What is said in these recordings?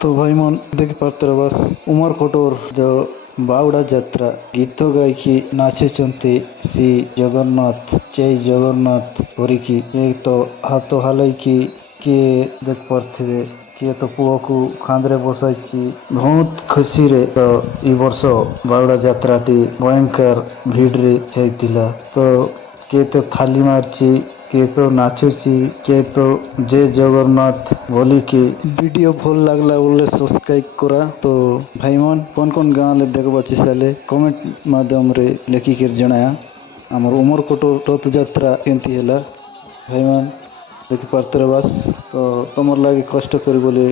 तो भाई मन देखिपारे बस उमरकोटर जो बावड़ा ଯାତ୍ରା ଗୀତ ଗାଇକି ନାଚୁଛନ୍ତି ଶ୍ରୀ ଜଗନ୍ନାଥ ଜୟ ଜଗନ୍ନାଥ କରିକି ତ ହାତ ହଲାଇକି କିଏ ଦେଖିପାରୁଥିବେ କିଏ ତ ପୁଅକୁ କାନ୍ଧରେ ବସାଇଛି ବହୁତ ଖୁସିରେ ତ ଏ ବର୍ଷ ବାହୁଡ଼ା ଯାତ୍ରାଟି ଭୟଙ୍କର ଭିଡ଼ରେ ହେଇଥିଲା ତ କିଏ ତ ଥାଲି ମାରୁଛି किए तो नाचुची किए तो जय जगन्नाथ बोली कि वीडियो भल लगला बोले सब्सक्राइब करा तो भाई मन कौन कौन गाँव ले देखबा साले कमेंट माध्यम रे लिखिक जनाया आमर उमरकोट रथ यात्रा केमती है भाई मन देखिपारे बास तो तुम लगे कष्ट कर बोले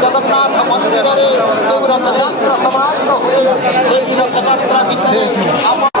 जगन्नाथ मंदिर रथयात्रा समाप्त हुए रथयात्रा भितर